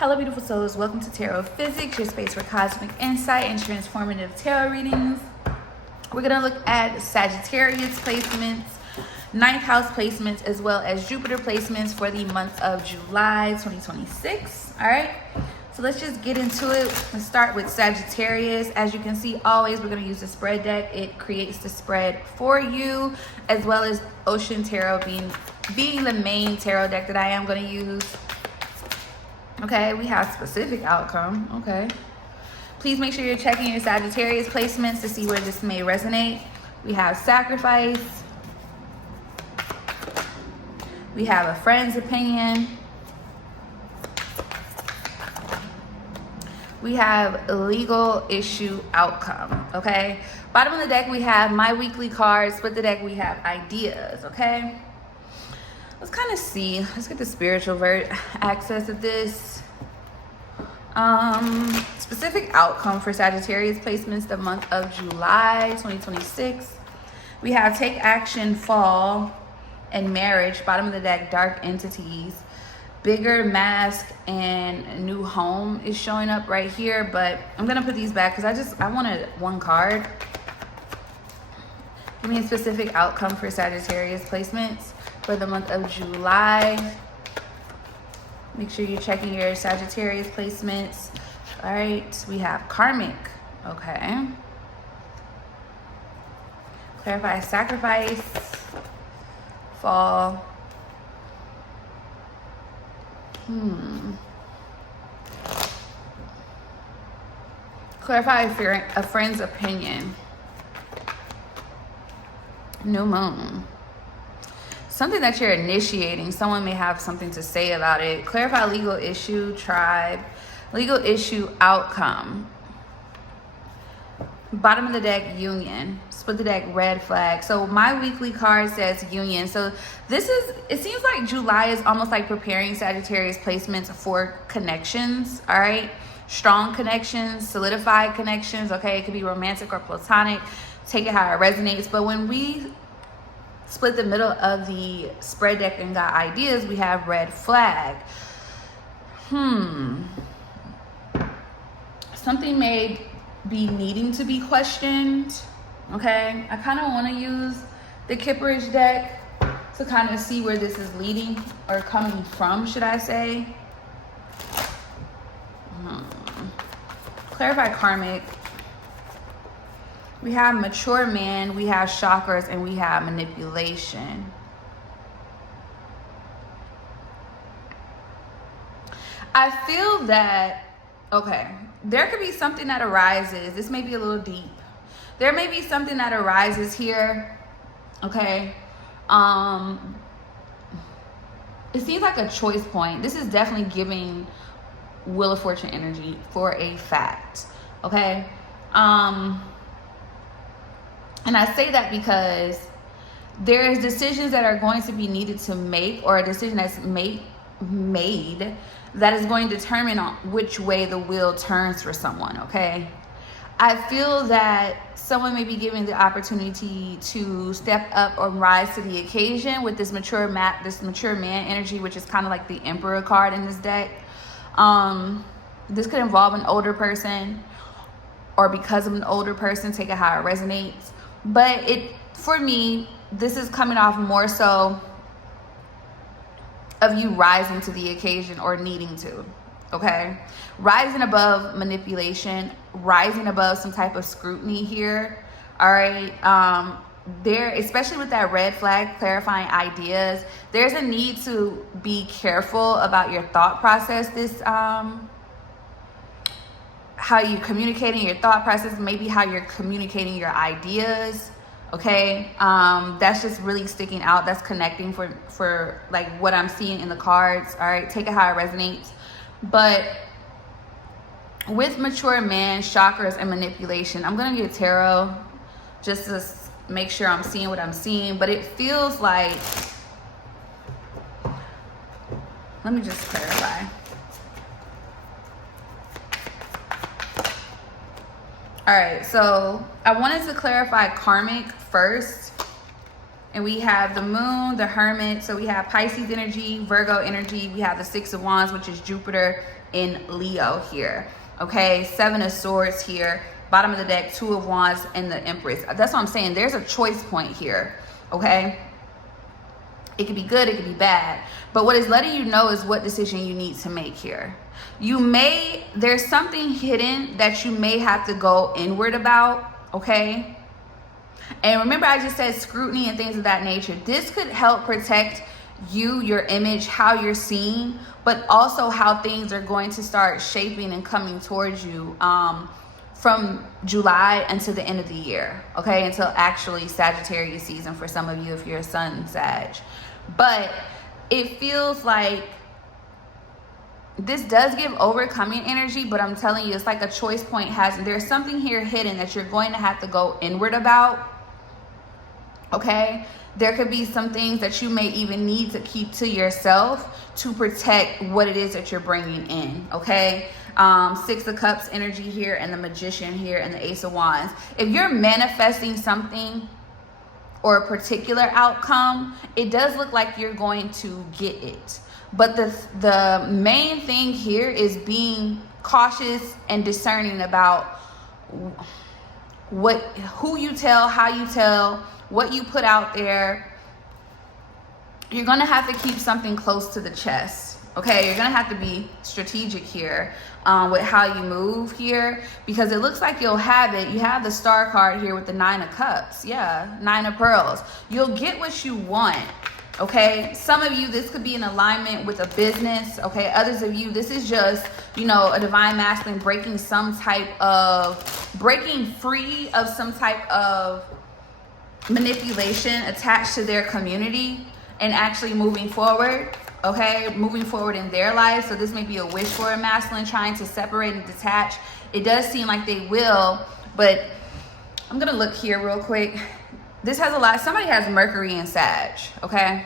Hello, beautiful souls. Welcome to Tarot Physics, your space for cosmic insight and transformative tarot readings. We're going to look at Sagittarius placements, ninth house placements, as well as Jupiter placements for the month of July 2026. All right. So let's just get into it. Let's start with Sagittarius. As you can see, always we're going to use the spread deck. It creates the spread for you, as well as Ocean Tarot being the main tarot deck that I am going to use. Okay, we have specific outcome. Okay. Please make sure you're checking your Sagittarius placements to see where this may resonate. We have sacrifice. We have a friend's opinion. We have a legal issue outcome. Okay. Bottom of the deck, we have my weekly cards. Split the deck, we have ideas. Okay. Let's kind of see. Let's get the spiritual access of this. Specific outcome for Sagittarius placements the month of July 2026. We have take action, fall, and marriage. Bottom of the deck, dark entities. Bigger mask and new home is showing up right here, but I'm gonna put these back because I wanted one card. Give me a specific outcome for Sagittarius placements for the month of July. Make sure you're checking your Sagittarius placements. All right, we have karmic. Okay. Clarify sacrifice, fall. Clarify a friend's opinion. New moon. Something that you're initiating. Someone may have something to say about it. Clarify legal issue, tribe. Legal issue outcome. Bottom of the deck, union. Split the deck, red flag. So my weekly card says union. So it seems like July is almost like preparing Sagittarius placements for connections. All right. Strong connections, solidified connections. Okay. It could be romantic or platonic. Take it how it resonates. But when we split the middle of the spread deck and got ideas, we have red flag. Something may be needing to be questioned. Okay, I kind of want to use the Kipperish deck to kind of see where this is leading or coming from, should I say. Clarify karmic. We have mature man, we have chakras, and we have manipulation. I feel that, okay, there could be something that arises. This may be a little deep. There may be something that arises here, okay? It seems like a choice point. This is definitely giving Wheel of Fortune energy for a fact, okay? And I say that because there is decisions that are going to be needed to make, or a decision that's made that is going to determine on which way the wheel turns for someone, okay? I feel that someone may be given the opportunity to step up or rise to the occasion with this mature man energy, which is kind of like the Emperor card in this deck. This could involve an older person, or because of an older person, take it how it resonates. But for me, this is coming off more so of you rising to the occasion or needing to, okay? Rising above manipulation, rising above some type of scrutiny here, all right? Especially with that red flag, clarifying ideas, there's a need to be careful about your thought process. How you're communicating your thought process, maybe how you're communicating your ideas, okay? That's just really sticking out. That's connecting for like what I'm seeing in the cards, all right? Take it how it resonates. But with mature man, chakras, and manipulation, I'm gonna get tarot just to make sure I'm seeing what I'm seeing, but it feels like, let me just clarify. All right, so I wanted to clarify karmic first. And we have the moon, the hermit. So we have Pisces energy, Virgo energy. We have the 6 of Wands, which is Jupiter, in Leo here. Okay, 7 of Swords here, bottom of the deck, 2 of Wands, and the Empress. That's what I'm saying. There's a choice point here. Okay, it could be good, it could be bad, but what it's letting you know is what decision you need to make here. There's something hidden that you may have to go inward about. Okay, and remember, I just said scrutiny and things of that nature. This could help protect you, your image, how you're seen, but also how things are going to start shaping and coming towards you from July until the end of the year. Okay, until actually Sagittarius season for some of you if you're a sun Sag. But it feels like this does give overcoming energy, but I'm telling you, it's like a choice point there's something here hidden that you're going to have to go inward about. Okay, there could be some things that you may even need to keep to yourself to protect what it is that you're bringing in. Okay, 6 of Cups energy here, and the Magician here, and the Ace of Wands. If you're manifesting something or a particular outcome, it does look like you're going to get it. But the main thing here is being cautious and discerning about who you tell, how you tell, what you put out there. You're gonna have to keep something close to the chest. Okay, you're gonna have to be strategic here with how you move here, because it looks like you'll have it. You have the Star card here with the 9 of Cups. Yeah, 9 of Pearls. You'll get what you want. Okay, some of you, this could be in alignment with a business. Okay, others of you, this is just, a divine masculine breaking free of some type of manipulation attached to their community and actually moving forward. Okay, moving forward in their life. So this may be a wish for a masculine trying to separate and detach. It does seem like they will, but I'm gonna look here real quick. This has a lot. Somebody has Mercury and Sag. Okay,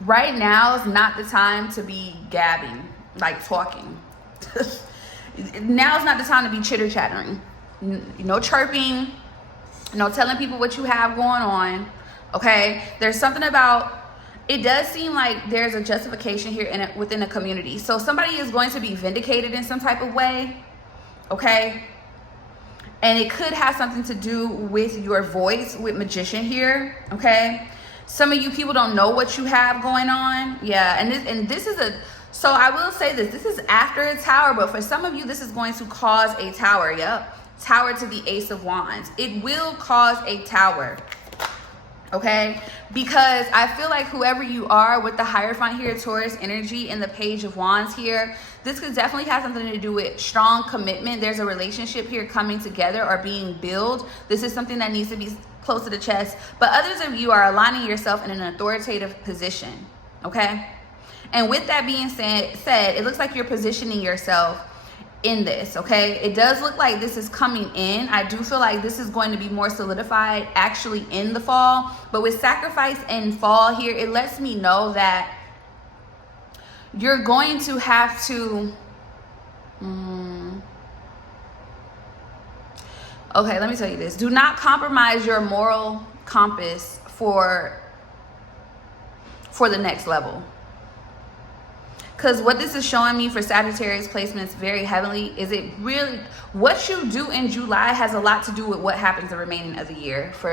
right now is not the time to be gabbing, like talking. Now is not the time to be chitter chattering. No chirping, no telling people what you have going on. Okay, there's something about, it does seem like there's a justification here within a community. So somebody is going to be vindicated in some type of way. Okay, and it could have something to do with your voice with Magician here. Okay, some of you people don't know what you have going on. Yeah, and this is so I will say this is after a Tower, but for some of you this is going to cause a Tower. Yep, Tower to the Ace of Wands. It will cause a Tower. Okay, because I feel like whoever you are with the Hierophant here, Taurus energy, and the Page of Wands here, this could definitely have something to do with strong commitment. There's a relationship here coming together or being built. This is something that needs to be close to the chest. But others of you are aligning yourself in an authoritative position. Okay, and with that being said, it looks like you're positioning yourself in this. Okay, it does look like this is coming in. I do feel like this is going to be more solidified actually in the fall, but with sacrifice and fall here, it lets me know that you're going to have to okay, let me tell you this. Do not compromise your moral compass for the next level. Because what this is showing me for Sagittarius placements very heavily is it really, what you do in July has a lot to do with what happens the remaining of the year for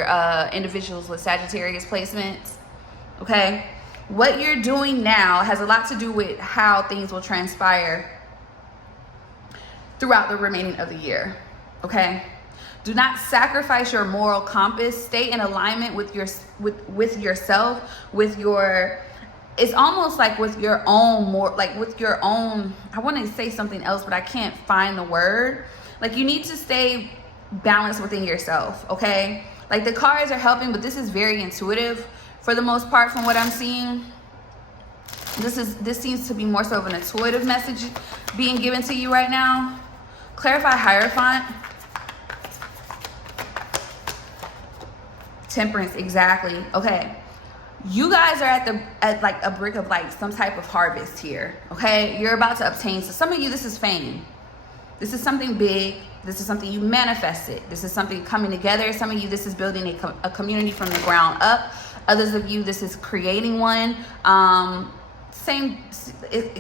individuals with Sagittarius placements. Okay, what you're doing now has a lot to do with how things will transpire throughout the remaining of the year. Okay, do not sacrifice your moral compass. Stay in alignment with yourself, with your, it's almost like with your own, I want to say something else, but I can't find the word. Like, you need to stay balanced within yourself. Okay, like the cards are helping, but this is very intuitive for the most part from what I'm seeing. This seems to be more so of an intuitive message being given to you right now. Clarify Hierophant. Temperance, exactly. Okay, you guys are at like a brick of like some type of harvest here. Okay, you're about to obtain, so some of you, this is fame. This is something big. This is something you manifested. This is something coming together. Some of you, this is building a community from the ground up. Others of you, this is creating one.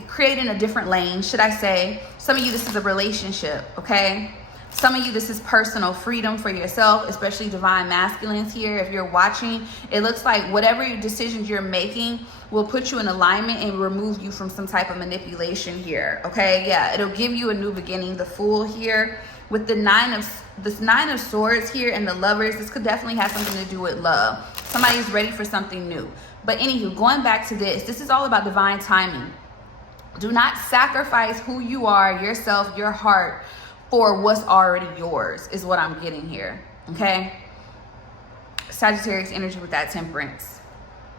creating a different lane, should I say. Some of you, this is a relationship, okay? Some of you, this is personal freedom for yourself, especially divine masculines here. If you're watching, it looks like whatever decisions you're making will put you in alignment and remove you from some type of manipulation here, okay? Yeah, it'll give you a new beginning. The Fool here with the nine of swords here and the Lovers, this could definitely have something to do with love. Somebody's ready for something new. But anywho, going back to this is all about divine timing. Do not sacrifice who you are, yourself, your heart, for what's already yours, is what I'm getting here, okay? Sagittarius energy with that Temperance.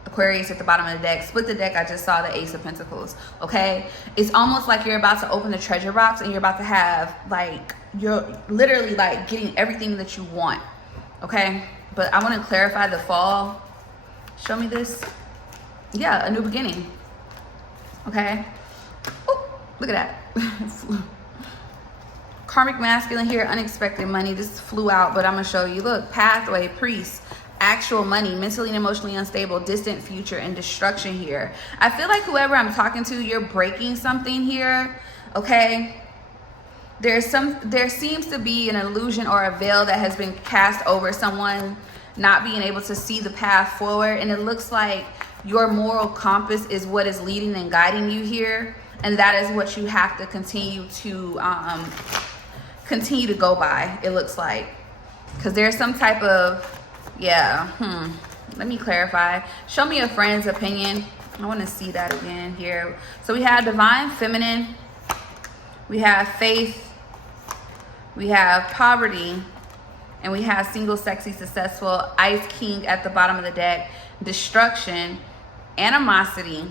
Aquarius at the bottom of the deck. Split the deck, I just saw the Ace of Pentacles, okay? It's almost like you're about to open the treasure box and you're about to have, like, you're literally, like, getting everything that you want, okay? But I want to clarify the Fall. Show me this. Yeah, a new beginning, okay? Oh, look at that. Karmic masculine here, unexpected money. This flew out, but I'm gonna show you. Look, pathway, priest, actual money, mentally and emotionally unstable, distant future, and destruction here. I feel like whoever I'm talking to, you're breaking something here, okay? There seems to be an illusion or a veil that has been cast over someone not being able to see the path forward, and it looks like your moral compass is what is leading and guiding you here, and that is what you have to continue to go by, it looks like, because there's some type of, let me clarify. Show me a friend's opinion. I want to see that again here. So we have divine feminine, we have faith, we have poverty, and we have single, sexy, successful, Ice King at the bottom of the deck, destruction, animosity,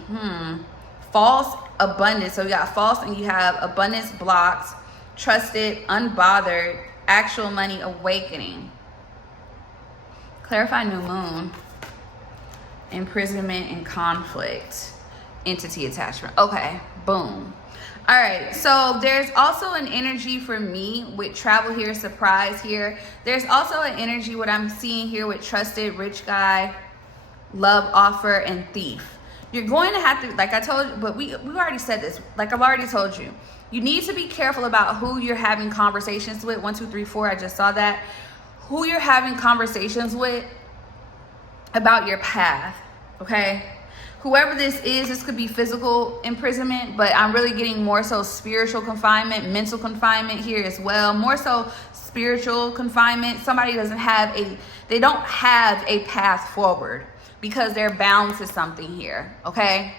false abundance. So you got false and you have abundance blocked, trusted, unbothered, actual money, awakening. Clarify new moon, imprisonment and conflict, entity attachment. Okay, boom. All right, so there's also an energy for me with travel here, surprise here. There's also an energy, what I'm seeing here, with trusted, rich guy, love offer, and thief. You're going to have to, like I told you, but we already said this, like I've already told you, you need to be careful about who you're having conversations with. 1, 2, 3, 4, I just saw that. Who you're having conversations with about your path, okay? Whoever this is, this could be physical imprisonment, but I'm really getting more so spiritual confinement, mental confinement here as well. More so spiritual confinement. Somebody they don't have a path forward because they're bound to something here, okay?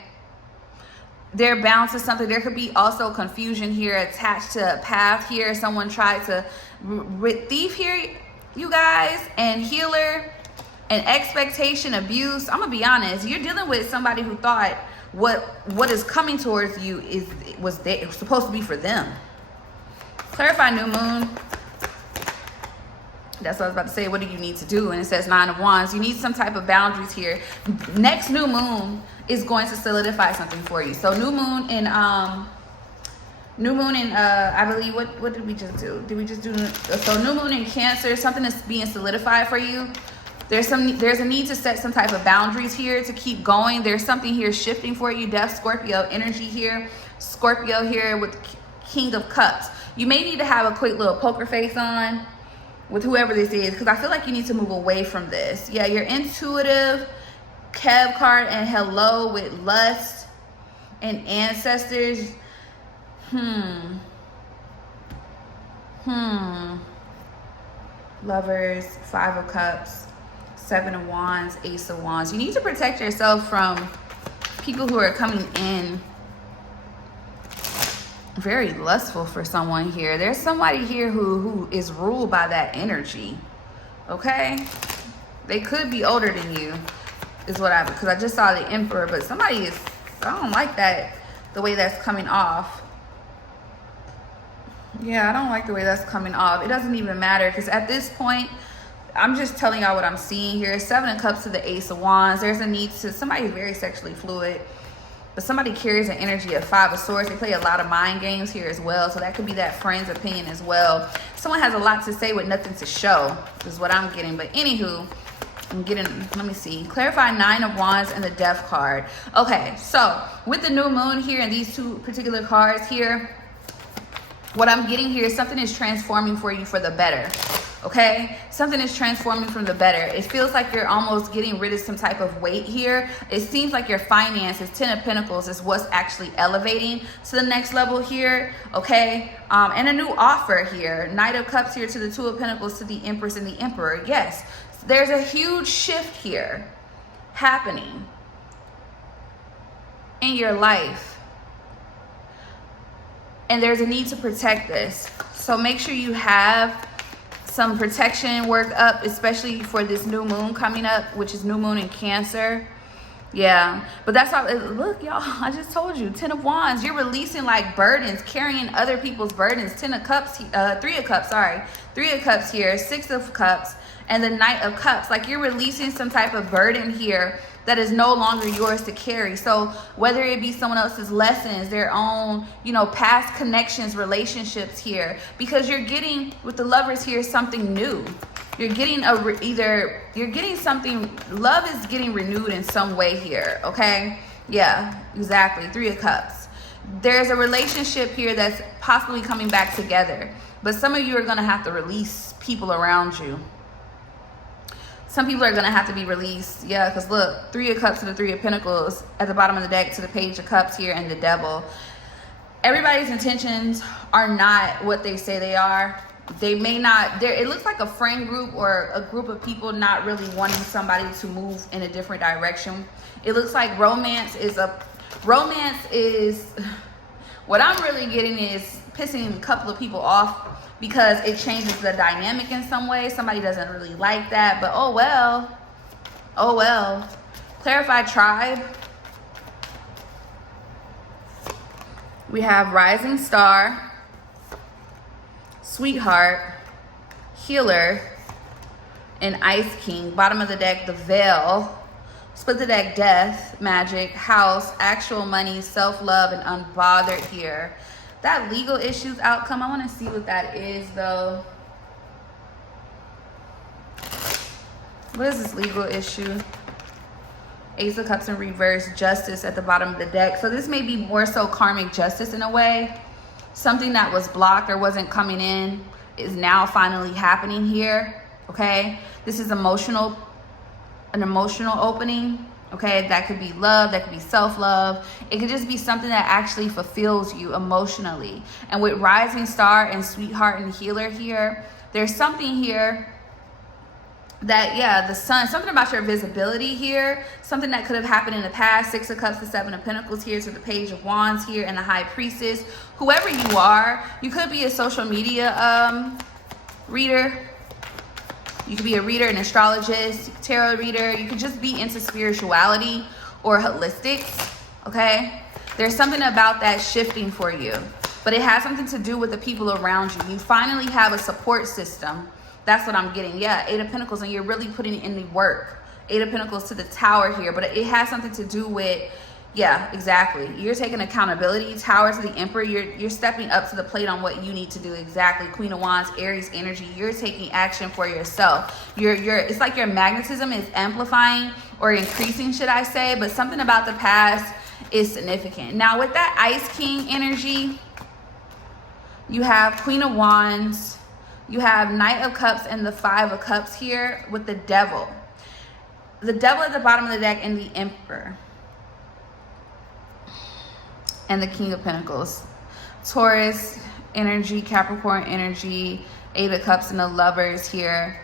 They're bound to something. There could be also confusion here attached to a path here. Someone tried to, with thief here, you guys, and healer, and expectation, abuse. I'm gonna be honest, you're dealing with somebody who thought what is coming towards you was supposed to be for them. Clarify new moon. That's what I was about to say. What do you need to do? And it says 9 of Wands. You need some type of boundaries here. Next new moon is going to solidify something for you. So new moon in I believe, what did we just do? Did we just do, so new moon in Cancer, something that's being solidified for you. There's a need to set some type of boundaries here to keep going. There's something here shifting for you. Death, Scorpio energy here. Scorpio here with King of Cups. You may need to have a quick little poker face on with whoever this is, because I feel like you need to move away from this. Yeah, you're intuitive, Kev card, and hello with lust and ancestors. Lovers, 5 of Cups, 7 of Wands, Ace of Wands. You need to protect yourself from people who are coming in very lustful for someone here. There's somebody here who is ruled by that energy, okay? They could be older than you, is what because I just saw the Emperor, but somebody is, I don't like that, the way that's coming off. Yeah, I don't like the way that's coming off. It doesn't even matter, because at this point, I'm just telling y'all what I'm seeing here. 7 of Cups to the Ace of Wands. There's a need to, somebody's very sexually fluid, but somebody carries an energy of 5 of Swords. They play a lot of mind games here as well, so that could be that friend's opinion as well. Someone has a lot to say with nothing to show, is what I'm getting. But anywho, I'm getting, let me see. Clarify 9 of Wands and the Death card. Okay, so with the new moon here and these two particular cards here, what I'm getting here is something is transforming for you for the better. Okay, something is transforming from the better. It feels like you're almost getting rid of some type of weight here. It seems like your finances, 10 of Pentacles, is what's actually elevating to the next level here. Okay, and a new offer here. Knight of Cups here to the 2 of Pentacles to the Empress and the Emperor. Yes, there's a huge shift here happening in your life, and there's a need to protect this. So make sure you have some protection work up, especially for this new moon coming up, which is new moon in Cancer. Yeah, but that's all. Look, y'all, I just told you, 10 of Wands. You're releasing like burdens, carrying other people's burdens. 10 of Cups, 3 of Cups, sorry. 3 of Cups here, 6 of Cups, and the Knight of Cups. Like you're releasing some type of burden here that is no longer yours to carry. So whether it be someone else's lessons, their own, you know, past connections, relationships here, because you're getting, with the Lovers here, something new. You're getting you're getting something, love is getting renewed in some way here, okay? Yeah, exactly, 3 of Cups. There's a relationship here that's possibly coming back together, but some of you are gonna have to release people around you. Some people are going to have to be released. Yeah, because look, 3 of Cups to the 3 of Pentacles at the bottom of the deck to the Page of Cups here and the Devil. Everybody's intentions are not what they say they are. They may not, it looks like a friend group or a group of people not really wanting somebody to move in a different direction. It looks like romance is, what I'm really getting is pissing a couple of people off, because it changes the dynamic in some way. Somebody doesn't really like that, but oh well. Oh well. Clarify Tribe. We have Rising Star, Sweetheart, Healer, and Ice King. Bottom of the deck, the Veil. Split the deck, Death, Magic, House, Actual Money, Self-Love, and Unbothered here. That legal issues outcome, I want to see what that is though. What is this legal issue? Ace of Cups in reverse, Justice at the bottom of the deck. So this may be more so karmic justice in a way. Something that was blocked or wasn't coming in is now finally happening here. Okay, this is an emotional opening. Okay, that could be love, that could be self-love. It could just be something that actually fulfills you emotionally. And with Rising Star and Sweetheart and Healer here, there's something here that, yeah, the Sun, something about your visibility here, something that could have happened in the past. 6 of Cups to 7 of Pentacles here to the Page of Wands here and the High Priestess. Whoever you are, you could be a social media reader. You could be a reader, an astrologist, tarot reader. You could just be into spirituality or holistics, okay? There's something about that shifting for you, but it has something to do with the people around you. You finally have a support system. That's what I'm getting. Yeah, 8 of Pentacles, and you're really putting in the work. 8 of Pentacles to the Tower here, but it has something to do with, yeah, exactly. You're taking accountability. Tower to the Emperor. You're stepping up to the plate on what you need to do. Exactly. Queen of Wands, Aries energy. You're taking action for yourself. It's like your magnetism is amplifying or increasing, should I say? But something about the past is significant. Now with that Ice King energy, you have Queen of Wands. You have Knight of Cups and the 5 of Cups here with the Devil. The Devil at the bottom of the deck and the Emperor. And the King of Pentacles. Taurus energy, Capricorn energy, 8 of Cups and the Lovers here.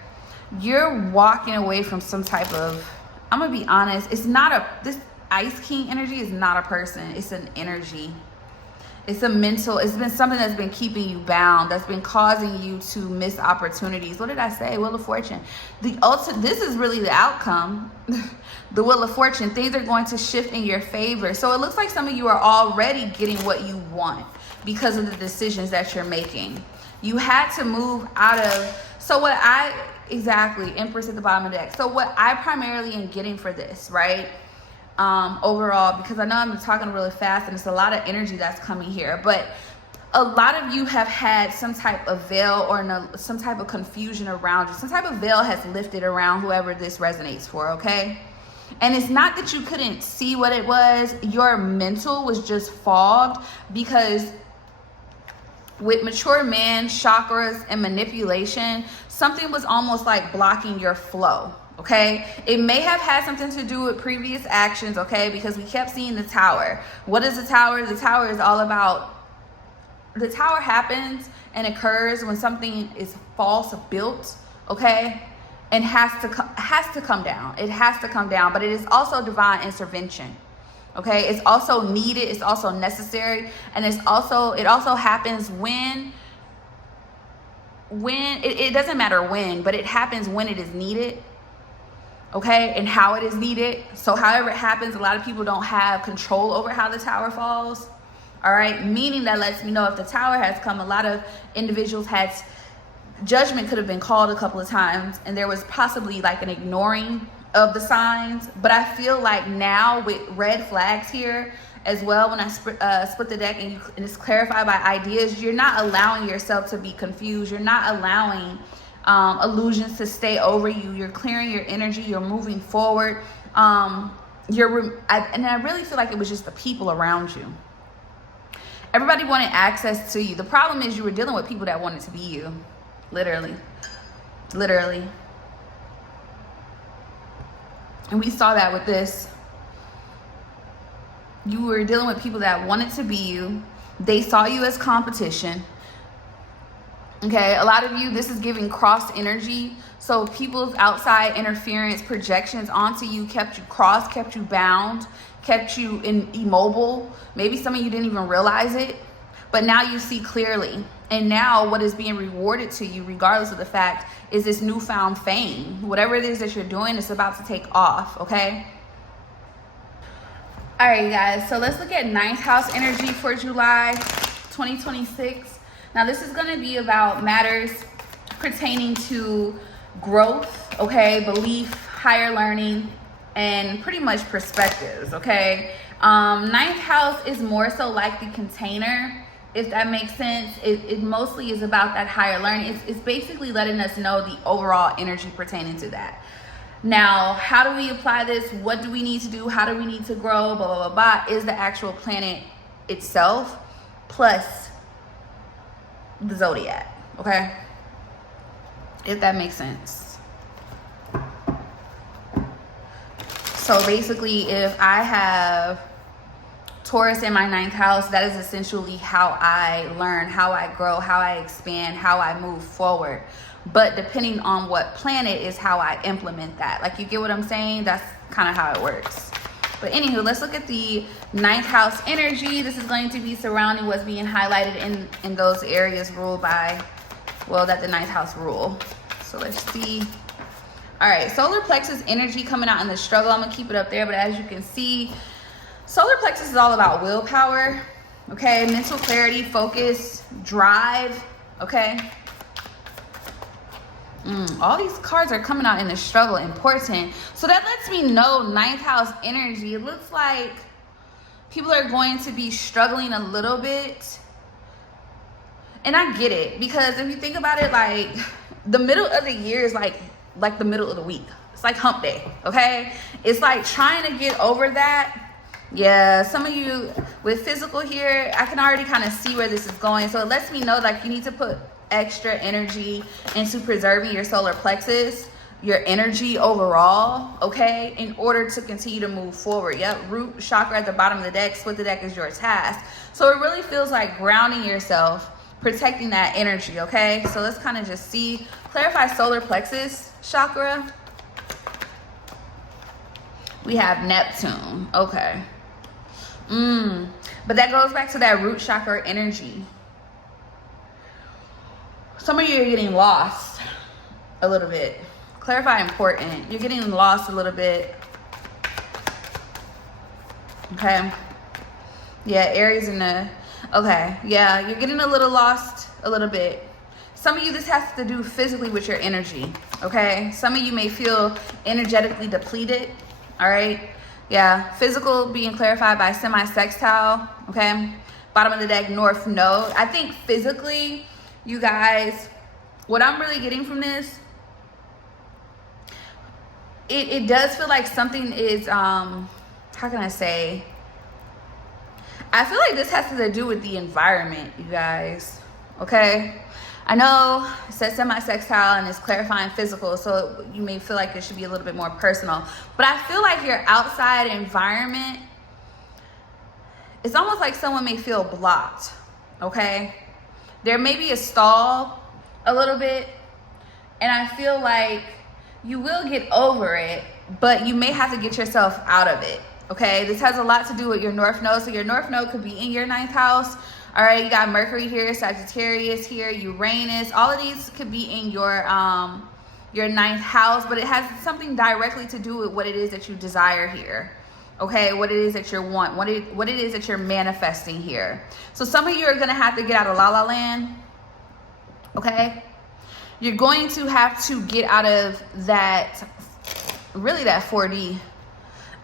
You're walking away from some type of, I'm gonna be honest, this Ice King energy is not a person, it's an energy. It's a mental, it's been something that's been keeping you bound, that's been causing you to miss opportunities. What did I say? Wheel of Fortune. This is really the outcome. The Wheel of Fortune. Things are going to shift in your favor. So it looks like some of you are already getting what you want because of the decisions that you're making. You had to move out of, exactly, Empress at the bottom of the deck. So what I primarily am getting for this, right? Overall, because I know I'm talking really fast and it's a lot of energy that's coming here, but a lot of you have had some type of veil or some type of confusion around you. Some type of veil has lifted around whoever this resonates for, okay? And it's not that you couldn't see what it was. Your mental was just fogged, because with mature man, chakras, and manipulation, something was almost like blocking your flow, okay? It may have had something to do with previous actions, okay? Because we kept seeing the tower. What is the tower? The tower is all about, the tower happens and occurs when something is false built, okay? And has to come down. It has to come down, but it is also divine intervention. Okay, it's also needed, it's also necessary, and it also happens when it doesn't matter when, but it happens when it is needed. Okay, and how it is needed. So however it happens, a lot of people don't have control over how the tower falls. All right, meaning that lets me know if the tower has come, a lot of individuals had judgment, could have been called a couple of times, and there was possibly like an ignoring of the signs. But I feel like now with red flags here as well, when I split the deck and it's clarified by ideas, you're not allowing yourself to be confused. You're not allowing illusions to stay over you. You're clearing your energy. You're moving forward. And I really feel like it was just the people around you. Everybody wanted access to you. The problem is you were dealing with people that wanted to be you. Literally. And we saw that with this. You were dealing with people that wanted to be you. They saw you as competition. Okay, a lot of you, this is giving cross energy. So people's outside interference, projections onto you kept you crossed, kept you bound, kept you immobile. Maybe some of you didn't even realize it, but now you see clearly. And now what is being rewarded to you, regardless of the fact, is this newfound fame. Whatever it is that you're doing, it's about to take off, okay? All right, guys, so let's look at 9th house energy for July 2026. Now, this is going to be about matters pertaining to growth, okay, belief, higher learning, and pretty much perspectives, okay? 9th house is more so like the container, if that makes sense. It mostly is about that higher learning. It's basically letting us know the overall energy pertaining to that. Now, how do we apply this? What do we need to do? How do we need to grow? Blah, blah, blah, blah. Is the actual planet itself plus the zodiac, okay? If that makes sense. So basically, if I have Taurus in my 9th house, that is essentially how I learn, how I grow, how I expand, how I move forward. But depending on what planet is how I implement that. Like, you get what I'm saying? That's kind of how it works. But anywho, let's look at the 9th house energy. This is going to be surrounding what's being highlighted in those areas ruled by, well, that the 9th house rule. So let's see. All right, solar plexus energy coming out in the struggle. I'm going to keep it up there, but as you can see, solar plexus is all about willpower, okay? Mental clarity, focus, drive, okay? All these cards are coming out in the struggle, important. So that lets me know 9th house energy. It looks like people are going to be struggling a little bit. And I get it, because if you think about it, like the middle of the year is like the middle of the week. It's like hump day, okay? It's like trying to get over that. Yeah, some of you with physical here, I can already kind of see where this is going. So it lets me know like you need to put extra energy into preserving your solar plexus, your energy overall, okay, in order to continue to move forward. Yep, root chakra at the bottom of the deck, split the deck is your task. So it really feels like grounding yourself, protecting that energy, okay? So let's kind of just see, clarify solar plexus chakra. We have Neptune, okay. But that goes back to that root chakra energy. Some of you are getting lost a little bit. Clarify important. You're getting lost a little bit. Okay. Yeah, Aries in the... Okay. Yeah, you're getting a little lost a little bit. Some of you, this has to do physically with your energy. Okay. Some of you may feel energetically depleted. All right. Yeah. Physical being clarified by semi-sextile. Okay. Bottom of the deck, North Node. I think physically, you guys, what I'm really getting from this, it does feel like something is, how can I say? I feel like this has to do with the environment, you guys, okay? I know it says semi-sextile and it's clarifying physical, so you may feel like it should be a little bit more personal. But I feel like your outside environment, it's almost like someone may feel blocked, okay? There may be a stall a little bit, and I feel like you will get over it, but you may have to get yourself out of it, okay? This has a lot to do with your North Node. So your North Node could be in your 9th house. All right, you got Mercury here, Sagittarius here, Uranus. All of these could be in your 9th house, but it has something directly to do with what it is that you desire here. Okay, what it is that you want, what it is that you're manifesting here. So some of you are gonna have to get out of La La Land. Okay, you're going to have to get out of that, really that 4D,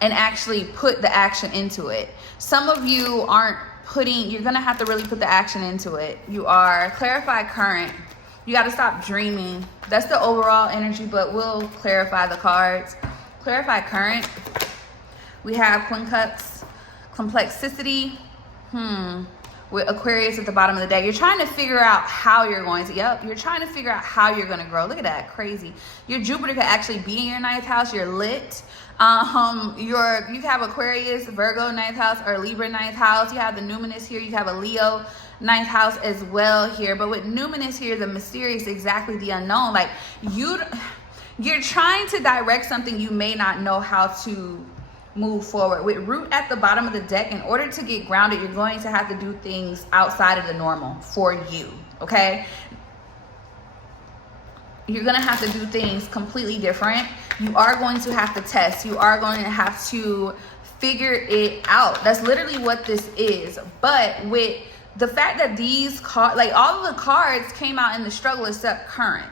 and actually put the action into it. Some of you aren't you're gonna have to really put the action into it. You are clarify current. You got to stop dreaming. That's the overall energy, but we'll clarify the cards. Clarify current. We have Queen Cups, complexity. With Aquarius at the bottom of the deck. You're trying to figure out how you're going to, you're trying to figure out how you're going to grow. Look at that, crazy. Your Jupiter could actually be in your 9th house. You're lit. You have Aquarius, Virgo 9th house, or Libra 9th house. You have the Numinous here. You have a Leo 9th house as well here. But with Numinous here, the mysterious, exactly the unknown. Like you're trying to direct something you may not know how to move forward. With Root at the bottom of the deck, in order to get grounded, you're going to have to do things outside of the normal for you, okay? You're going to have to do things completely different. You are going to have to test. You are going to have to figure it out. That's literally what this is. But with the fact that these cards, like all of the cards came out in the struggle except current.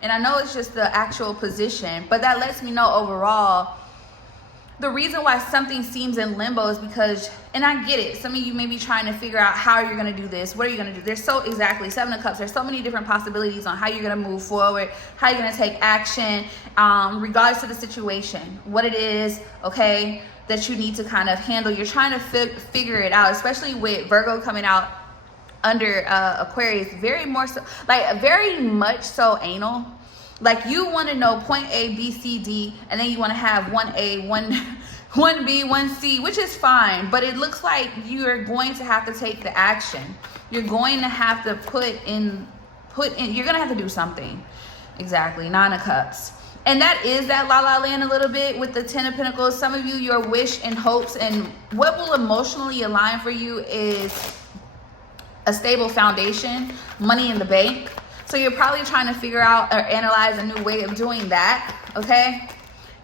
And I know it's just the actual position, but that lets me know overall the reason why something seems in limbo is because, and I get it, some of you may be trying to figure out how you're going to do this. What are you going to do? There's exactly 7 of Cups. There's so many different possibilities on how you're going to move forward, how you're going to take action, regardless of the situation, what it is, okay, that you need to kind of handle. You're trying to figure it out, especially with Virgo coming out under Aquarius, very much so anal. Like you want to know point A, B, C, D, and then you want to have 1A, 1B, 1C, which is fine. But it looks like you're going to have to take the action. You're going to have to put in, you're going to have to do something. Exactly, 9 of Cups. And that is that La La Land a little bit with the 10 of Pentacles. Some of you, your wish and hopes and what will emotionally align for you is a stable foundation, money in the bank. So you're probably trying to figure out or analyze a new way of doing that, okay?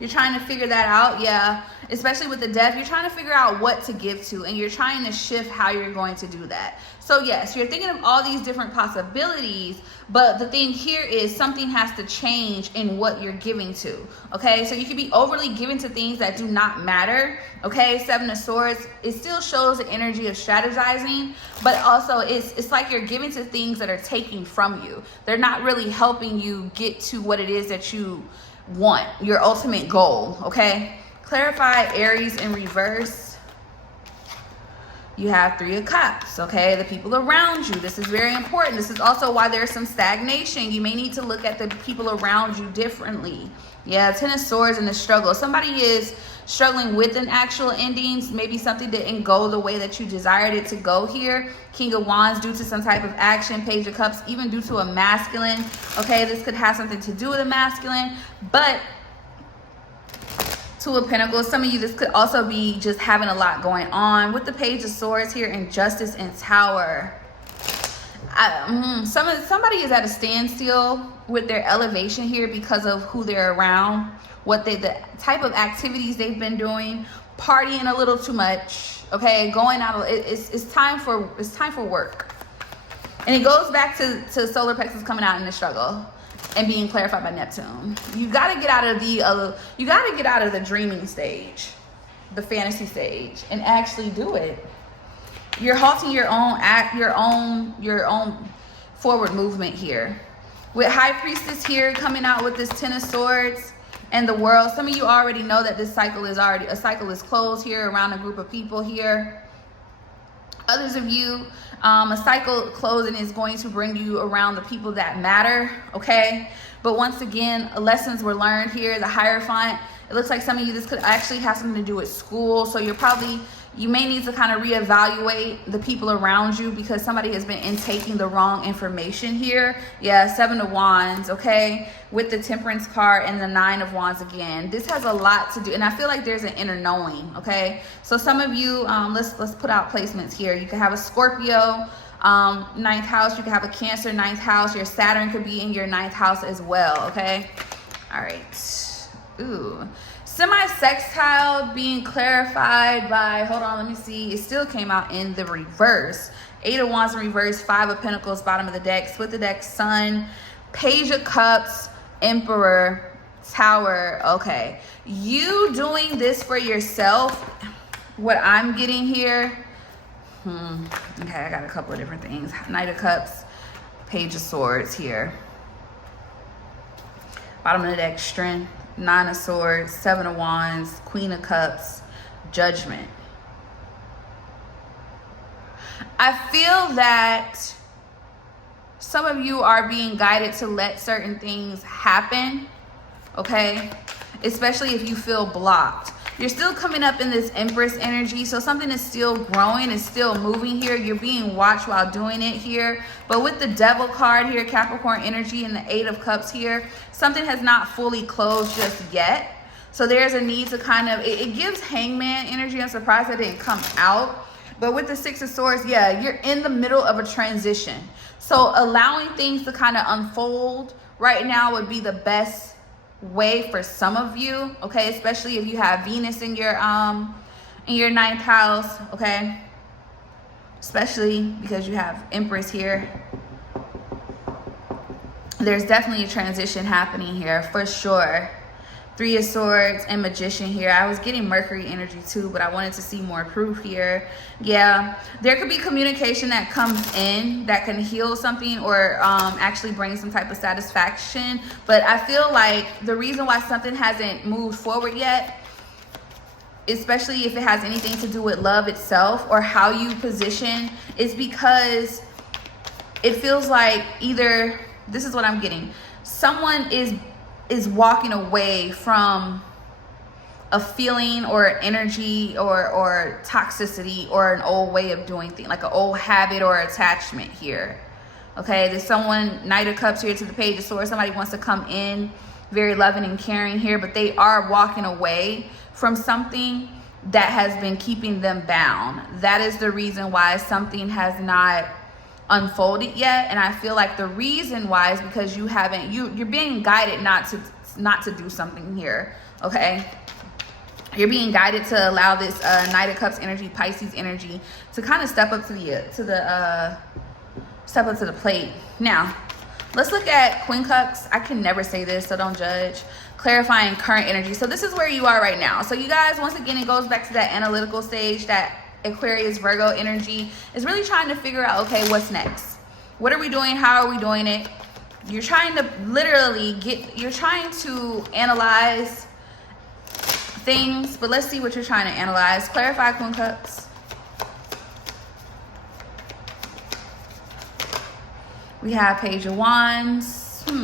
You're trying to figure that out, yeah. Especially with the Death, you're trying to figure out what to give to, and you're trying to shift how you're going to do that. So yes, you're thinking of all these different possibilities, but the thing here is something has to change in what you're giving to, okay? So you can be overly given to things that do not matter, okay? 7 of Swords, it still shows the energy of strategizing, but also it's like you're giving to things that are taking from you. They're not really helping you get to what it is that you want, your ultimate goal, okay? Clarify Aries in reverse. You have 3 of Cups, okay? The people around you. This is very important. This is also why there's some stagnation. You may need to look at the people around you differently. Yeah, 10 of Swords in the struggle. Somebody is struggling with an actual ending. Maybe something didn't go the way that you desired it to go here. King of Wands due to some type of action. Page of Cups even due to a masculine. Okay, this could have something to do with a masculine. But 2 of Pentacles, some of you, this could also be just having a lot going on. With the Page of Swords here and Justice and Tower. Somebody is at a standstill with their elevation here because of who they're around, the type of activities they've been doing, partying a little too much, okay, going out. It's time for work. And it goes back to solar plexus coming out in the struggle and being clarified by Neptune. You got to get out of the dreaming stage, the fantasy stage, and actually do it. you're halting your own act, your own forward movement here. With High Priestess here coming out with this 10 of Swords and the World. Some of you already know that this cycle is already, a cycle is closed here around a group of people here. Others of you, a cycle closing is going to bring you around the people that matter, okay? But once again, lessons were learned here. The Hierophant, it looks like some of you, this could actually have something to do with school. So you may need to kind of reevaluate the people around you because somebody has been intaking the wrong information here. Yeah, 7 of Wands, okay? With the Temperance card and the 9 of Wands again. This has a lot to do, and I feel like there's an inner knowing, okay? So some of you, let's put out placements here. You can have a Scorpio, 9th house. You can have a Cancer, 9th house. Your Saturn could be in your 9th house as well, okay? All right. Ooh. Semi-sextile being clarified by, hold on, let me see. It still came out in the reverse. 8 of Wands in reverse, 5 of Pentacles, bottom of the deck, split the deck, Sun, Page of Cups, Emperor, Tower. Okay. You doing this for yourself, what I'm getting here. Okay, I got a couple of different things. Knight of Cups, Page of Swords here. Bottom of the deck, Strength. 9 of Swords, 7 of Wands, Queen of Cups, Judgment. I feel that some of you are being guided to let certain things happen, okay? Especially if you feel blocked. You're still coming up in this Empress energy, so something is still growing, is still moving here. You're being watched while doing it here. But with the Devil card here, Capricorn energy, and the 8 of Cups here, something has not fully closed just yet. So there's a need to kind of, it gives Hangman energy. I'm surprised that didn't come out. But with the 6 of Swords, yeah, you're in the middle of a transition. So allowing things to kind of unfold right now would be the best way for some of you, okay? Especially if you have Venus in your 9th house, okay? Especially because you have Empress here. There's definitely a transition happening here for sure. 3 of Swords and Magician here. I was getting Mercury energy too, but I wanted to see more proof here. Yeah, there could be communication that comes in that can heal something or actually bring some type of satisfaction. But I feel like the reason why something hasn't moved forward yet, especially if it has anything to do with love itself or how you position, is because it feels like either, this is what I'm getting, someone is walking away from a feeling or energy or toxicity or an old way of doing things, like an old habit or attachment here. Okay, there's someone, Knight of Cups here to the Page of Swords. Somebody wants to come in very loving and caring here, but they are walking away from something that has been keeping them bound. That is the reason why something has not unfolded yet. And I feel like the reason why is because you haven't, you're being guided not to do something here, okay? You're being guided to allow this Knight of Cups energy, Pisces energy, to kind of step up to the plate. Now, let's look at Queen Cups. I can never say this, so don't judge. Clarifying current energy. So this is where you are right now. So you guys, once again, it goes back to that analytical stage, that Aquarius, Virgo energy is really trying to figure out, okay, what's next? What are we doing? How are we doing it? You're trying to literally you're trying to analyze things, but let's see what you're trying to analyze. Clarify, Queen Cups. We have Page of Wands, 4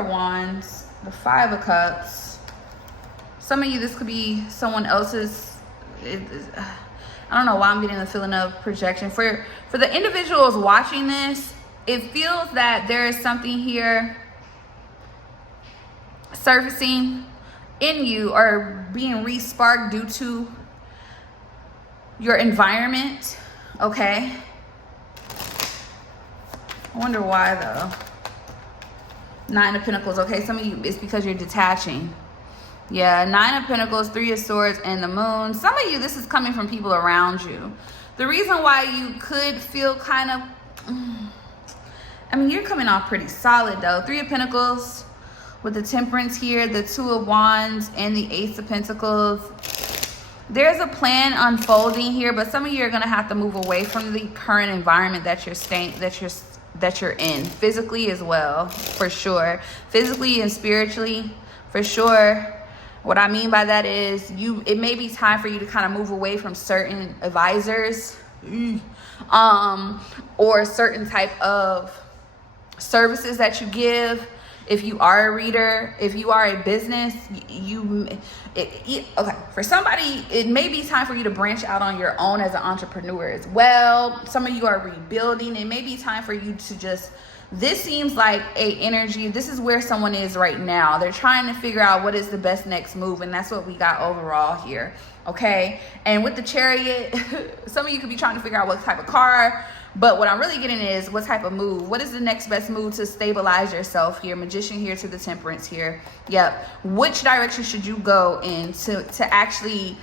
of Wands, the 5 of Cups. Some of you, this could be someone else's. I don't know why I'm getting the feeling of projection. For the individuals watching this, it feels that there is something here surfacing in you or being re-sparked due to your environment, okay? I wonder why though. 9 of Pentacles, okay? Some of you, it's because you're detaching. Yeah, 9 of Pentacles, 3 of Swords, and the Moon. Some of you, this is coming from people around you. The reason why you could feel kind of, I mean, you're coming off pretty solid though. 3 of Pentacles with the Temperance here, the 2 of Wands, and the Ace of Pentacles. there's a plan unfolding here, but some of you are going to have to move away from the current environment that you're in, physically as well, for sure. Physically and spiritually, for sure. What I mean by that is it may be time for you to kind of move away from certain advisors, or certain type of services that you give. If you are a reader, if you are a business, okay, for somebody, it may be time for you to branch out on your own as an entrepreneur as well. Some of you are rebuilding. It may be time for you to just, this seems like a energy, this is where someone is right now. They're trying to figure out what is the best next move, and that's what we got overall here, okay? And with the Chariot, some of you could be trying to figure out what type of car, but what I'm really getting is what type of move. What is the next best move to stabilize yourself here? Magician here to the Temperance here. Yep. Which direction should you go in to actually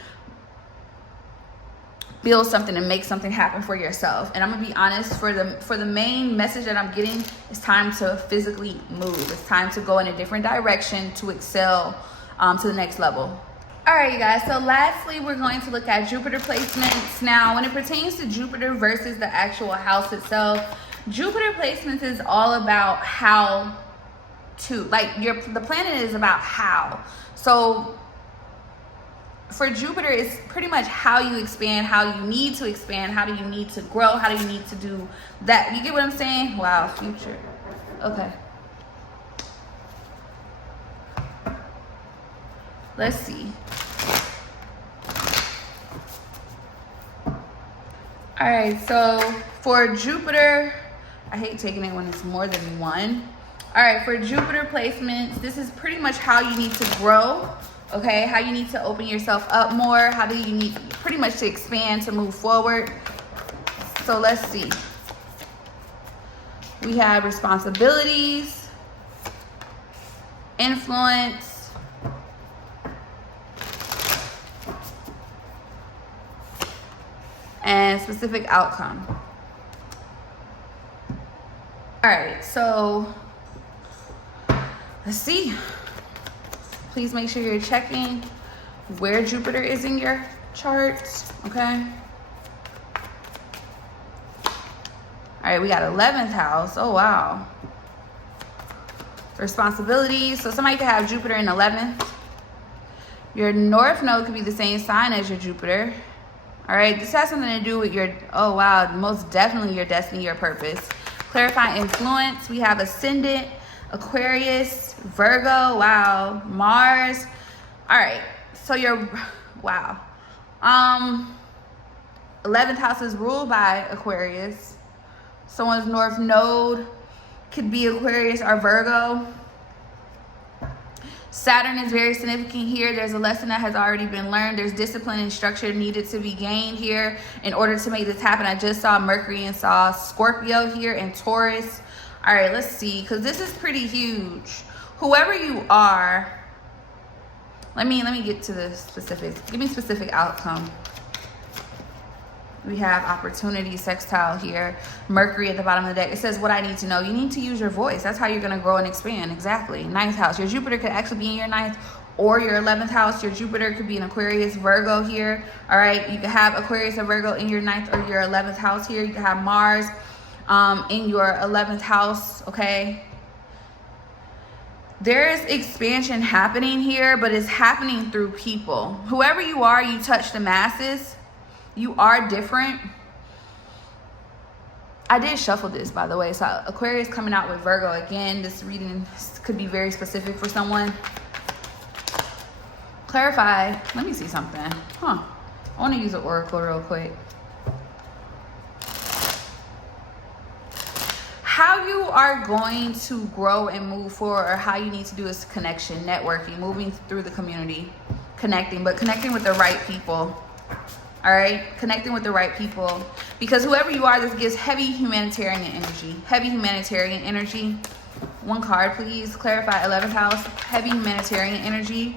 build something and make something happen for yourself? And I'm gonna be honest, for the main message that I'm getting, it's time to physically move. It's time to go in a different direction to excel to the next level. All right, you guys, so lastly, we're going to look at Jupiter placements. Now, when it pertains to Jupiter versus the actual house itself, Jupiter placements is all about how to, like, the planet is about how. So for Jupiter, it's pretty much how you expand, how you need to expand, how do you need to grow, how do you need to do that. You get what I'm saying? Wow, future. Okay. Let's see. All right, so for Jupiter, I hate taking it when it's more than one. All right, for Jupiter placements, this is pretty much how you need to grow, okay? How you need to open yourself up more. How do you need pretty much to expand, to move forward. So let's see. We have responsibilities, influence, and specific outcome. All right, so let's see. Please make sure you're checking where Jupiter is in your charts, okay? All right, we got 11th house. Oh, wow. Responsibilities. So somebody could have Jupiter in 11th. Your North Node could be the same sign as your Jupiter. All right, this has something to do with your, oh wow, most definitely your destiny, your purpose. Clarifying influence, we have Ascendant, Aquarius, Virgo, wow, Mars. All right, so your, wow. 11th house is ruled by Aquarius. Someone's North Node could be Aquarius or Virgo. Saturn is very significant here. There's a lesson that has already been learned. There's discipline and structure needed to be gained here in order to make this happen. I just saw Mercury and saw Scorpio here and Taurus. All right, let's see, because this is pretty huge. Whoever you are, let me get to the specifics. Give me specific outcome. We have opportunity sextile here. Mercury at the bottom of the deck. It says what I need to know. You need to use your voice. That's how you're going to grow and expand. Exactly. 9th house. Your Jupiter could actually be in your 9th or your 11th house. Your Jupiter could be in Aquarius, Virgo here. All right. You could have Aquarius or Virgo in your 9th or your 11th house here. You could have Mars in your 11th house. Okay. There's expansion happening here, but it's happening through people. Whoever you are, you touch the masses. You are different. I did shuffle this, by the way. So Aquarius coming out with Virgo again. This reading could be very specific for someone. Clarify. Let me see something. I want to use an oracle real quick. How you are going to grow and move forward, or how you need to do is connection, networking, moving through the community, connecting, but connecting with the right people. All right, connecting with the right people, because whoever you are, this gives heavy humanitarian energy. Heavy humanitarian energy. One card, please. Clarify 11th house. Heavy humanitarian energy.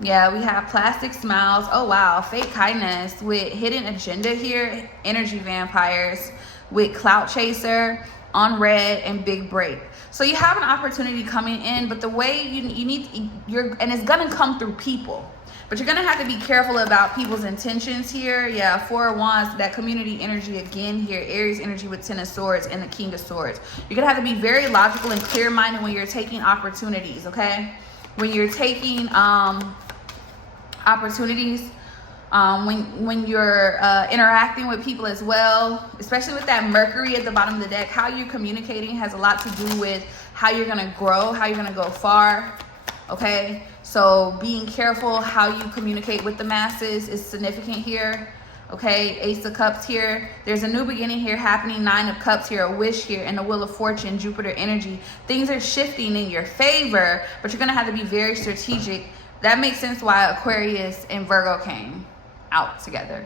Yeah, we have plastic smiles. Oh wow, fake kindness with hidden agenda here. Energy vampires with clout chaser on red and big break. So you have an opportunity coming in, but the way and it's gonna come through people. But you're gonna have to be careful about people's intentions here. Yeah, 4 of Wands, that community energy again here. Aries energy with 10 of Swords and the King of Swords. You're gonna have to be very logical and clear-minded when you're taking opportunities, okay? When you're taking opportunities, when you're interacting with people as well, especially with that Mercury at the bottom of the deck. How you're communicating has a lot to do with how you're gonna grow, how you're gonna go far, okay? So being careful how you communicate with the masses is significant here, okay? Ace of Cups here. There's a new beginning here happening. 9 of Cups here, a wish here, and the Wheel of Fortune, Jupiter energy. Things are shifting in your favor, but you're gonna have to be very strategic. That makes sense why Aquarius and Virgo came out together.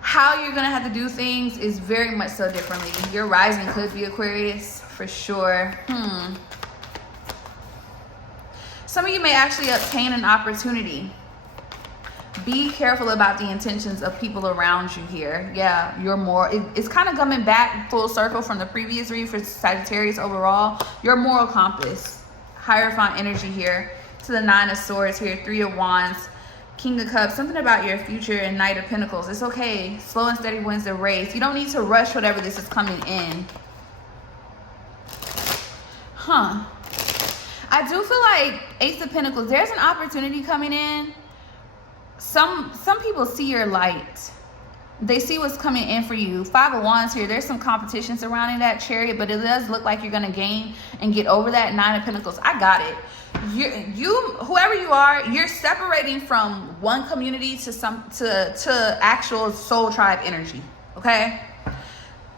How you're gonna have to do things is very much so differently. Your rising could be Aquarius for sure. Some of you may actually obtain an opportunity. Be careful about the intentions of people around you here. Yeah, you're more, it's kind of coming back full circle from the previous read for Sagittarius overall. Your moral compass, Hierophant energy here, to the 9 of Swords here, 3 of Wands, King of Cups, something about your future, and Knight of Pentacles. It's okay. Slow and steady wins the race. You don't need to rush whatever this is coming in. I do feel like Ace of Pentacles, there's an opportunity coming in. Some people see your light. They see what's coming in for you. 5 of Wands here. There's some competition surrounding that Chariot, but it does look like you're going to gain and get over that. 9 of Pentacles. I got it. Whoever you are, you're separating from one community to actual soul tribe energy. Okay?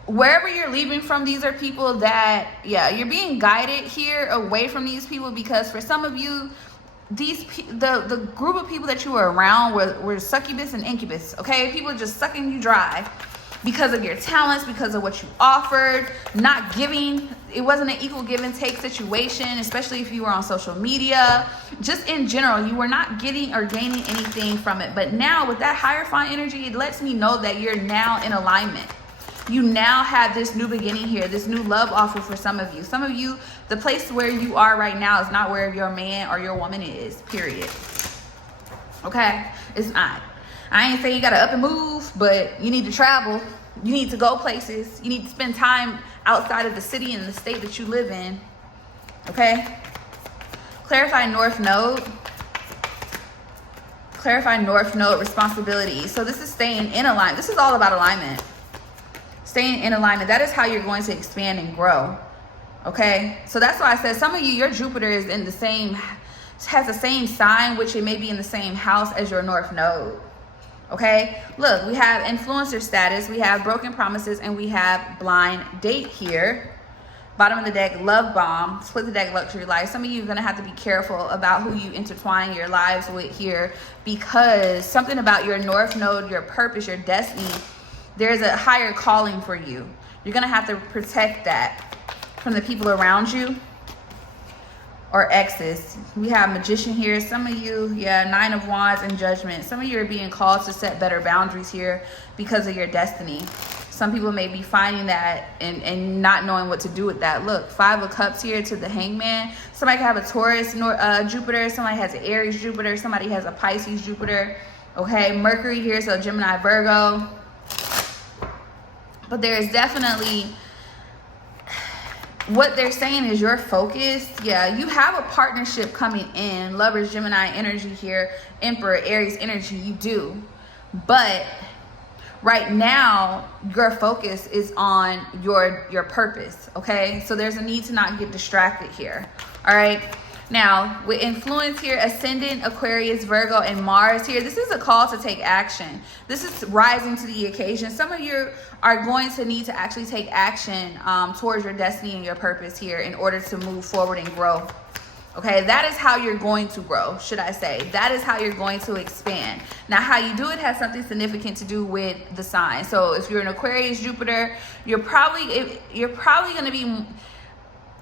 Wherever you're leaving from, these are people that, yeah, you're being guided here away from these people, because for some of you, the group of people that you were around were succubus and incubus, okay? People just sucking you dry because of your talents, because of what you offered, not giving. It wasn't an equal give and take situation, especially if you were on social media. Just in general, you were not getting or gaining anything from it. But now with that Hierophant energy, it lets me know that you're now in alignment. You now have this new beginning here, this new love offer for some of you. Some of you, the place where you are right now is not where your man or your woman is, period. Okay? It's not. I ain't saying you gotta up and move, but you need to travel. You need to go places. You need to spend time outside of the city and the state that you live in. Okay? Clarify North Node. Clarify North Node responsibility. So this is staying in alignment. This is all about alignment. Staying in alignment. That is how you're going to expand and grow. Okay? So that's why I said some of you, your Jupiter is in the same, has the same sign, which it may be in the same house as your North Node. Okay? Look, we have influencer status, we have broken promises, and we have blind date here. Bottom of the deck, love bomb, split the deck, luxury life. Some of you are going to have to be careful about who you intertwine your lives with here, because something about your North Node, your purpose, your destiny, there's a higher calling for you. You're going to have to protect that from the people around you or exes. We have Magician here. Some of you, yeah, 9 of Wands and Judgment. Some of you are being called to set better boundaries here because of your destiny. Some people may be finding that and not knowing what to do with that. Look, 5 of Cups here to the Hangman. Somebody can have a Taurus Jupiter. Somebody has an Aries Jupiter. Somebody has a Pisces Jupiter. Okay, Mercury here, so Gemini, Virgo. But there is definitely, what they're saying is you're focused. Yeah, you have a partnership coming in. Lovers, Gemini energy here. Emperor, Aries energy, you do. But right now, your focus is on your purpose, okay? So there's a need to not get distracted here, all right? Now, with influence here, Ascendant, Aquarius, Virgo, and Mars here, this is a call to take action. This is rising to the occasion. Some of you are going to need to actually take action towards your destiny and your purpose here in order to move forward and grow. Okay, that is how you're going to grow, should I say. That is how you're going to expand. Now, how you do it has something significant to do with the sign. So if you're an Aquarius, Jupiter, you're probably going to be,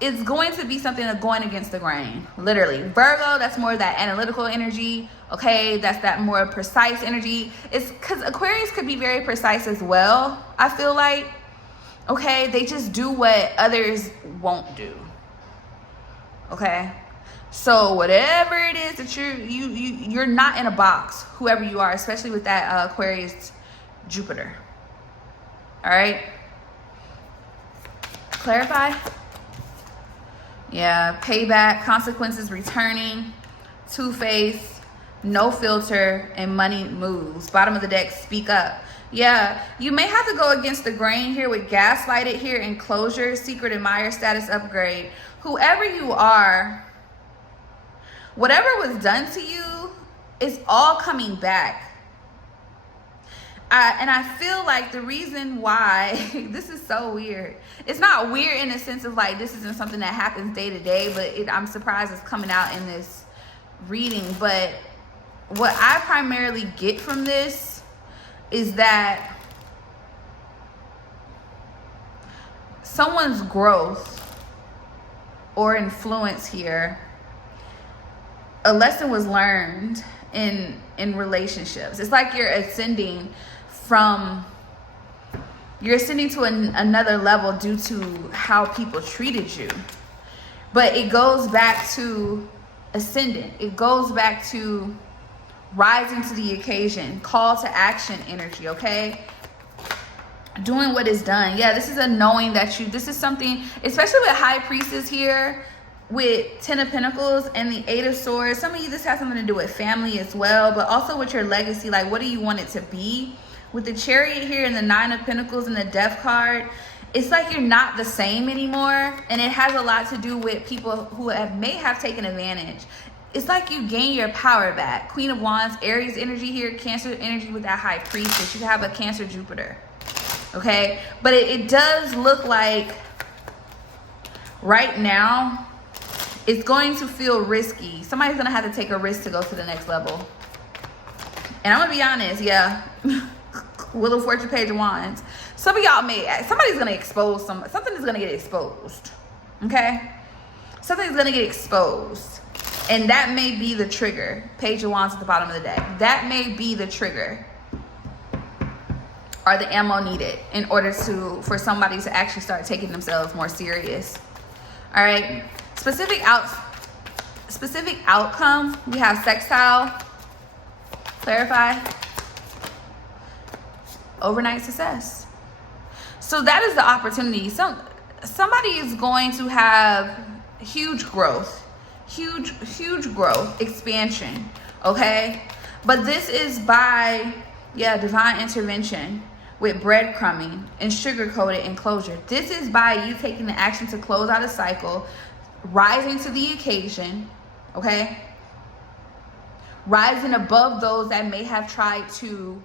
it's going to be something that's going against the grain, literally. Virgo, that's more that analytical energy, okay? That's that more precise energy. It's because Aquarius could be very precise as well, I feel like. Okay, they just do what others won't do. Okay, so whatever it is that you're not in a box, whoever you are, especially with that Aquarius Jupiter. All right, clarify. Yeah, payback, consequences returning, two-face, no filter, and money moves. Bottom of the deck, speak up. Yeah, you may have to go against the grain here with gaslighted here, enclosure, secret admirer, status upgrade. Whoever you are, whatever was done to you is all coming back. And I feel like the reason why this is so weird, it's not weird in the sense of like this isn't something that happens day to day, but I'm surprised it's coming out in this reading. But what I primarily get from this is that someone's growth or influence here, a lesson was learned in relationships. It's like you're ascending to another level due to how people treated you. But it goes back to ascendant. It goes back to rising to the occasion, call to action energy, okay? Doing what is done. Yeah, this is a knowing that this is something, especially with High Priestess here, with 10 of Pentacles and the 8 of Swords. Some of you, this has something to do with family as well, but also with your legacy. Like, what do you want it to be? With the Chariot here and the 9 of Pentacles and the Death card, it's like you're not the same anymore. And it has a lot to do with people who may have taken advantage. It's like you gain your power back. Queen of Wands, Aries energy here, Cancer energy with that High Priestess. You have a Cancer Jupiter. Okay? But it does look like right now it's going to feel risky. Somebody's going to have to take a risk to go to the next level. And I'm going to be honest, yeah. Wheel of Fortune, Page of Wands. Some of y'all somebody's going to expose something is going to get exposed. Okay? Something's going to get exposed. And that may be the trigger. Page of Wands at the bottom of the deck. That may be the trigger. Or the ammo needed in order for somebody to actually start taking themselves more serious. All right? Specific outcome. We have sextile. Clarify. Overnight success. So that is the opportunity. Somebody is going to have huge growth, huge growth, expansion. Okay, but this is by divine intervention with breadcrumbing and sugar-coated enclosure. This is by you taking the action to close out a cycle, rising to the occasion. Okay, rising above those that may have tried to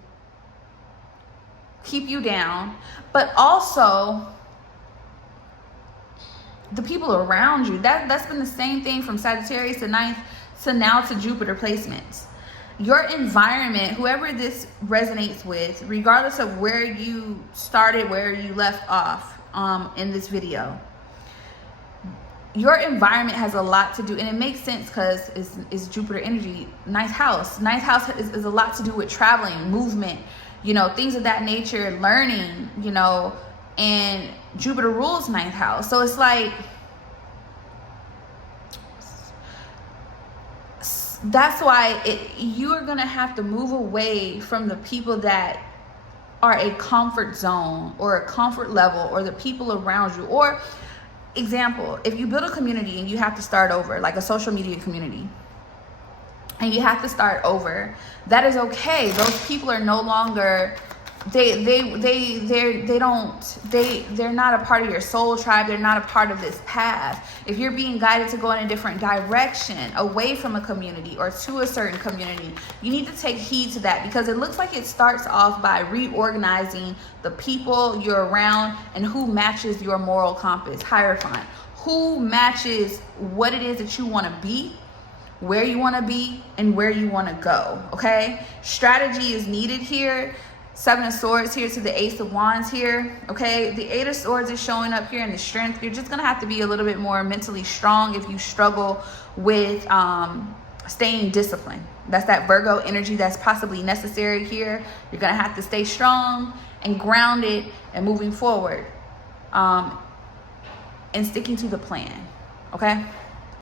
keep you down, but also the people around you. That's been the same thing from Sagittarius to 9th to now to Jupiter placements. Your environment, whoever this resonates with, regardless of where you started, where you left off in this video, your environment has a lot to do, and it makes sense because it's Jupiter energy. 9th house is a lot to do with traveling, movement, things of that nature, learning, and Jupiter rules 9th house. So it's like, that's why you are going to have to move away from the people that are a comfort zone or a comfort level, or the people around you. Or example, if you build a community and you have to start over, like a social media community, and you have to start over, that is okay. Those people are no longer, they're not a part of your soul tribe. They're not a part of this path. If you're being guided to go in a different direction, away from a community or to a certain community, you need to take heed to that, because it looks like it starts off by reorganizing the people you're around and who matches your moral compass, Hierophant. Who matches what it is that you want to be, where you want to be, and where you want to go. Okay, strategy is needed here. 7 of Swords here to the Ace of Wands here. Okay, the 8 of Swords is showing up here in the strength. You're just gonna have to be a little bit more mentally strong if you struggle with staying disciplined. That's that Virgo energy that's possibly necessary here. You're gonna have to stay strong and grounded and moving forward. and sticking to the plan. Okay.